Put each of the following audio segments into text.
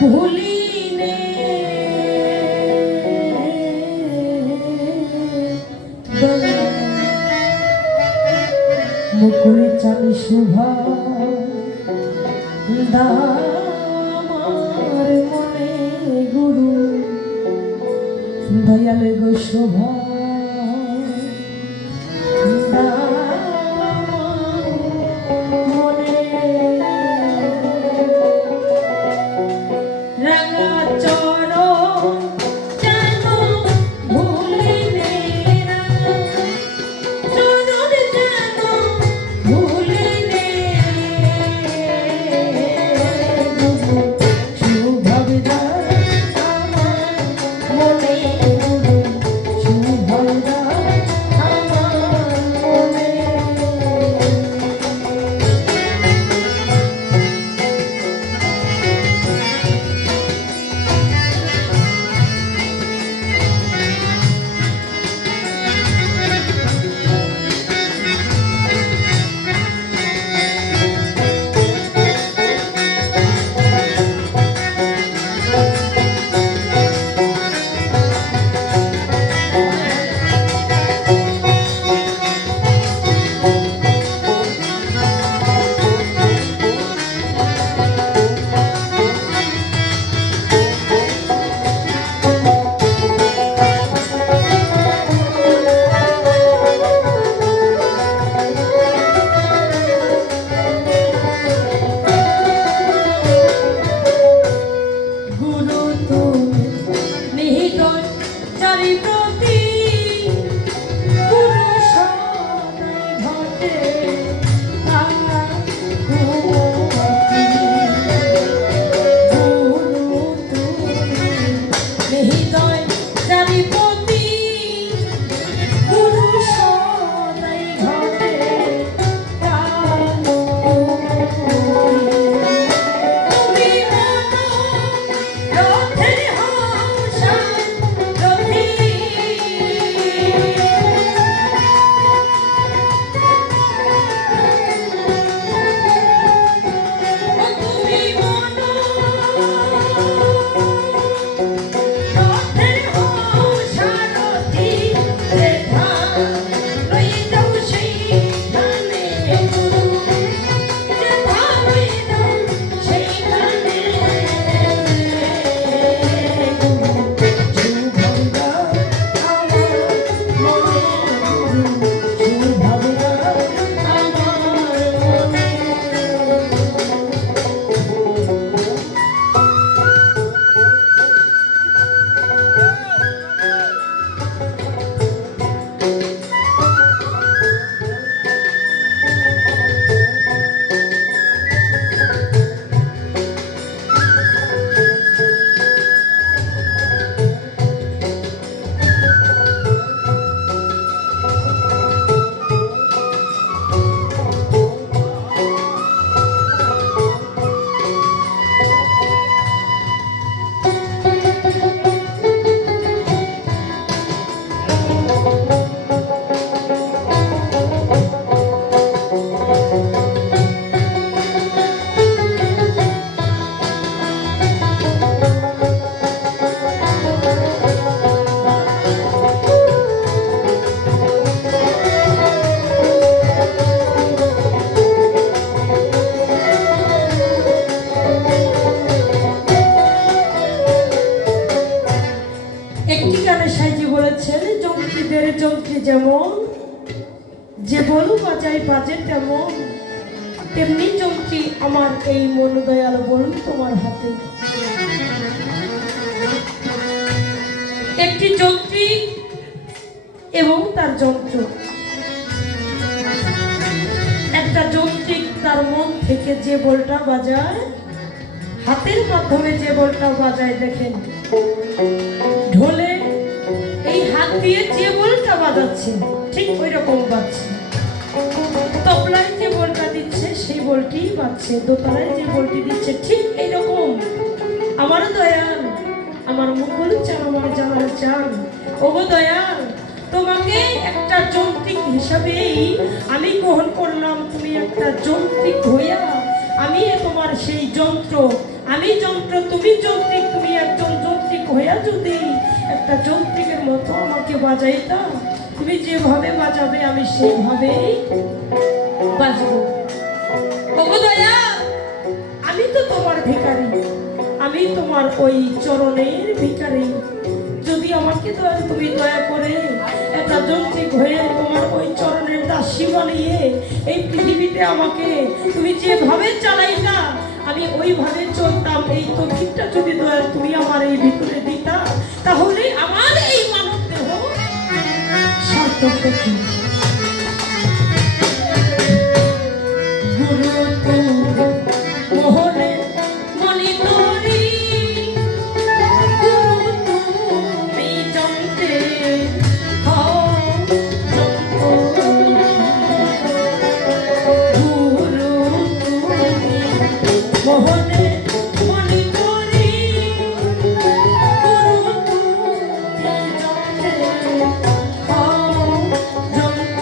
ভুলিনে মুকুল চাঁদ শোভা দামার মনে গুরু দয়াল গো শোভা যেমন যে বলু বাজাই বাজে তেমন তেমনি যন্ত্রী আমার এই মনোদয়াল বলুন তোমার হাতে। একটি যন্ত্রী এবং তার যন্ত্র, একটা যন্ত্রী তার মন থেকে যে বলটা বাজায়, হাতের মাধ্যমে যে বলটা বাজায়, দেখেন ঢোলে এই হাত দিয়ে যে বলটা বাজাচ্ছে ঠিক ওই রকম বাজছে, তবলায় যে বলটা দিচ্ছে সেই বলটি বাজছে, দোতলায় যে বলটি দিচ্ছে ঠিক এইরকম আমার দয়াল, আমার মুকুল চান, আমার জানার চান, ওগো দয়াল তোমাকে একটা যন্ত্রিক হিসাবেই আমি গ্রহণ করলাম। তুমি একটা যন্ত্রিক হইয়া আমি তোমার সেই যন্ত্র, আমি যন্ত্র, তুমি যন্ত্রিক। তুমি একজন যন্ত্রিক হইয়া যদি একটা যন্ত্রিকের মতো আমাকে বাজাইতা, তুমি যেভাবে বাজাবে আমি সেইভাবেই বাজবো। ওগো দয়া, আমি তো তোমার ভিখারি, আমি তোমার ওই চরণের ভিখারি। যদি আমাকে তুমি দয়া করে একটা যন্ত্রিক হয়ে তোমার ওই চরণের দাসী বানিয়ে এই পৃথিবীতে আমাকে তুমি যেভাবে চালাইতা আমি ওইভাবে চলতাম, এই তৌফিকটা যদি দয়া তুমি আমার এই ভিতরে দিতা, তাহলে আমার এই মানব দেহ সার্থক হতো। গুরু মোহনে মনি তোরি, গুরু তুমি যন্ত্রে হও গুরু তুমি মোহনে মনি তোরি, গুরু তুমি যন্ত্রে হও যন্ত্রী।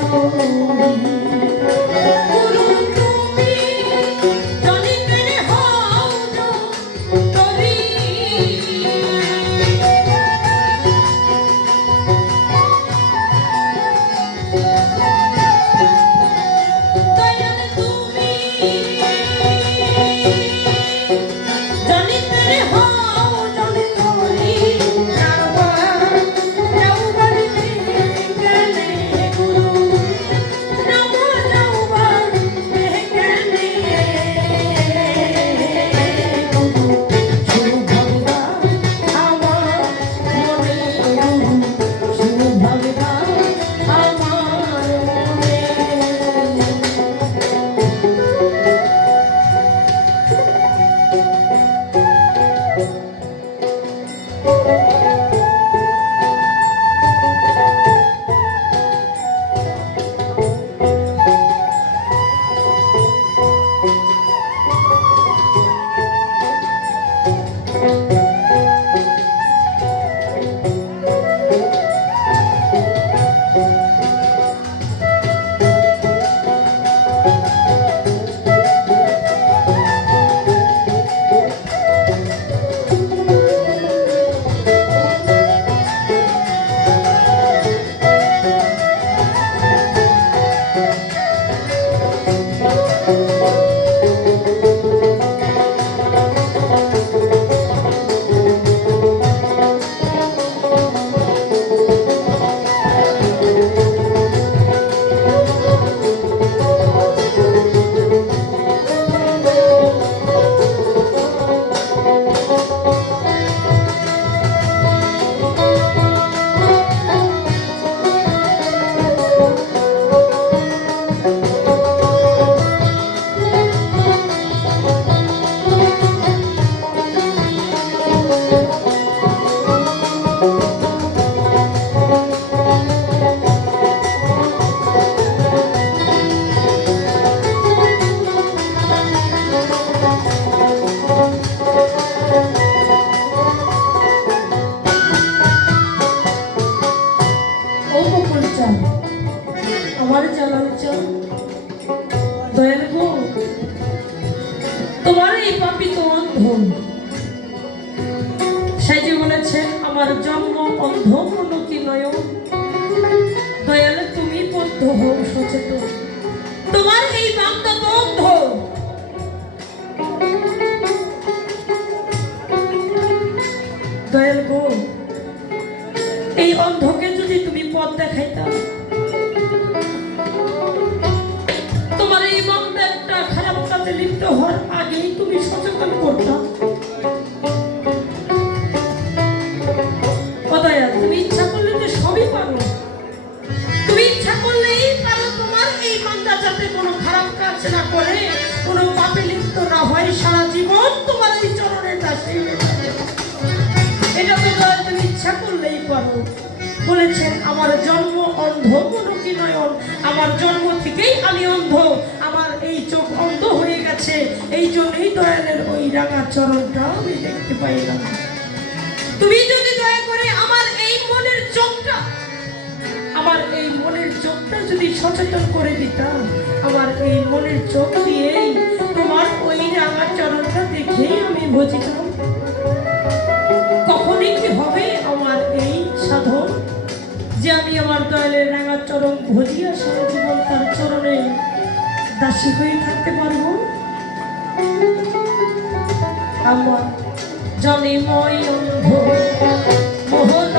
আমার চালানো চাল দয়াল গো, তোমার এই পাপিত অন্ধ, সে যে বলেছে আমার জন্ম অন্ধ কি নয়ন। দয়াল তুমি বদ্ধ হও সচেতন, তোমার এই বান্দা অন্ধ। দয়াল গো, এই অন্ধকে যদি তুমি পথ দেখাইতা, তোমার এই বান্দা একটা খারাপ কাজে লিপ্ত হওয়ার আগেই তুমি সচেতন করতা। দয়াল তুমি ইচ্ছা করলে তো সবই পারো, তুমি ইচ্ছা করলেই পারো তোমার এই বান্দা যাতে কোনো খারাপ কাজ না করে, কোনো পাপে লিপ্ত না হয়, সারা জীবন তোমার এই চরণের দাসী। এটা তো দয়াল তুমি ইচ্ছা করলেই পারো। বলেছেন আমার জন্ম অন্ধ কি নয়ন, আমার জন্ম থেকেই আমি অন্ধ, আমার এই চোখ অন্ধ হয়ে গেছে, এই জন্যই দয়ালের ওই রাঙা চরণটা আমি দেখতে পাই না। তুমি যদি দয়া করে আমার এই মনের চোখটা, আমার এই মনের চোখটা যদি সচেতন করে দিতাম, আমার এই মনের চোখ দিয়েই তোমার ওই দেখে আমি বুঝিতাম কখনই কি হবে আমার এই সাধন যে আমি আমার দয়ালের রাঙা চরণ ভজিয়া সারা জীবন তার চরণে দাসী হয়ে থাকতে পারবো। আমার জনিময় অন্ধ মোহন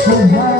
Shubha